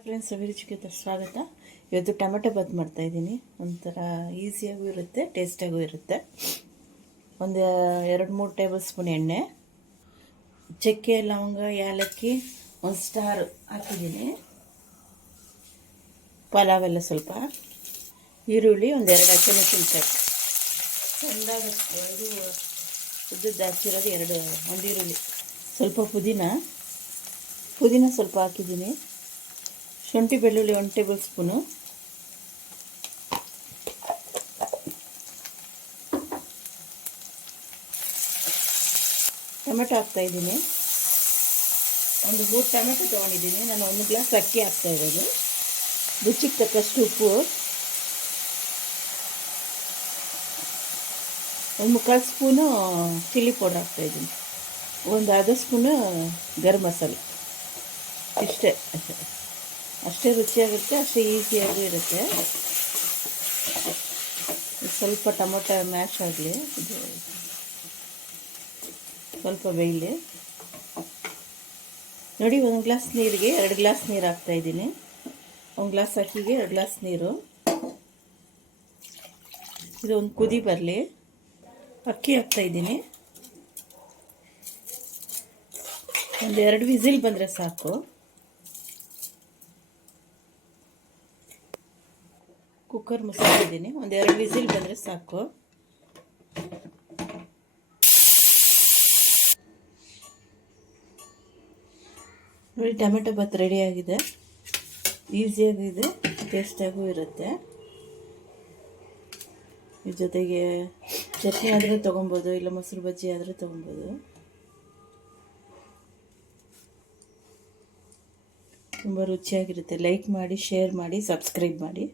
Hi friends, ಅಭಿರುಚಿಗೆ ಸ್ವಾಗತ. ಇವತ್ತು tomato Baat ಮಾಡ್ತಾಯಿದ್ದೀನಿ. ಒಂಥರ ಈಸಿಯಾಗೂ ಇರುತ್ತೆ, ಟೇಸ್ಟಾಗೂ ಇರುತ್ತೆ. ಒಂದು 2-3 ಟೇಬಲ್ ಸ್ಪೂನ್ ಎಣ್ಣೆ, ಚಕ್ಕೆ, ಲವಂಗ, ಏಲಕ್ಕಿ, ಒಂದು ಸ್ಟಾರ್ ಹಾಕಿದ್ದೀನಿ. ಪಲಾವ್ ಎಲ್ಲ ಸ್ವಲ್ಪ, ಈರುಳ್ಳಿ, ಒಂದು 2 ಹಸಿಮೆಣಸಿನ್ಕಾಯಿ ಚೆಂದಾಗಿ ಇದು ಉದ್ದದ್ದು ಹಾಕಿರೋದು ಒಂದು ಈರುಳ್ಳಿ, ಸ್ವಲ್ಪ ಪುದೀನ ಸ್ವಲ್ಪ ಹಾಕಿದ್ದೀನಿ. ಶುಂಠಿ ಬೆಳ್ಳುಳ್ಳಿ 1 ಟೇಬಲ್ ಸ್ಪೂನು, ಟೊಮೆಟೊ ಹಾಕ್ತಾಯಿದ್ದೀನಿ. ಒಂದು 3 ಟೊಮೆಟೊ ತೊಗೊಂಡಿದ್ದೀನಿ. ನಾನು 1 ಗ್ಲಾಸ್ ಅಕ್ಕಿ ಹಾಕ್ತಾಯಿರೋದು. ರುಚಿಗೆ ತಕ್ಕಷ್ಟು ಉಪ್ಪು, 1/4 ಸ್ಪೂನು ಚಿಲ್ಲಿ ಪೌಡರ್ ಹಾಕ್ತಾಯಿದ್ದೀನಿ, ಒಂದು ಅರ್ಧ ಸ್ಪೂನು ಗರಂ ಮಸಾಲೆ. ಅಷ್ಟೇ ರುಚಿಯಾಗುತ್ತೆ, ಅಷ್ಟೇ ಈಸಿಯಾಗೂ ಇರುತ್ತೆ. ಸ್ವಲ್ಪ ಟೊಮೊಟೊ ಮ್ಯಾಶ್ ಆಗಲಿ, ಸ್ವಲ್ಪ ಬೇಯಲಿ. ನೋಡಿ, 1 ಗ್ಲಾಸ್ ನೀರಿಗೆ 2 ಗ್ಲಾಸ್ ನೀರು ಹಾಕ್ತಾಯಿದ್ದೀನಿ. 1 ಗ್ಲಾಸ್ ಅಕ್ಕಿಗೆ 2 ಗ್ಲಾಸ್ ನೀರು. ಇದು ಒಂದು ಕುದಿ ಬರಲಿ. ಅಕ್ಕಿ ಹಾಕ್ತಾಯಿದ್ದೀನಿ. ಒಂದು 2 ವಿಸಿಲ್ ಬಂದರೆ ಸಾಕು. ಕುಕ್ಕರ್ ಮುಚ್ಚಿದ್ದೀನಿ. ಒಂದು 2 ವಿಸಿಲ್ ಬಂದರೆ ಸಾಕು. ನೋಡಿ, ಟೊಮೆಟೊ ಬಾತ್ ರೆಡಿಯಾಗಿದೆ. ಈಸಿಯಾಗಿದೆ, ಟೇಸ್ಟಾಗೂ ಇರುತ್ತೆ. ಇದ್ರ ಜೊತೆಗೆ ಚಟ್ನಿ ಆದರೂ ತೊಗೊಬೋದು, ಇಲ್ಲ ಮೊಸರು ಬಜ್ಜಿ ಆದರೂ ತೊಗೊಬೋದು. ತುಂಬ ರುಚಿಯಾಗಿರುತ್ತೆ. ಲೈಕ್ ಮಾಡಿ, ಶೇರ್ ಮಾಡಿ, ಸಬ್ಸ್ಕ್ರೈಬ್ ಮಾಡಿ.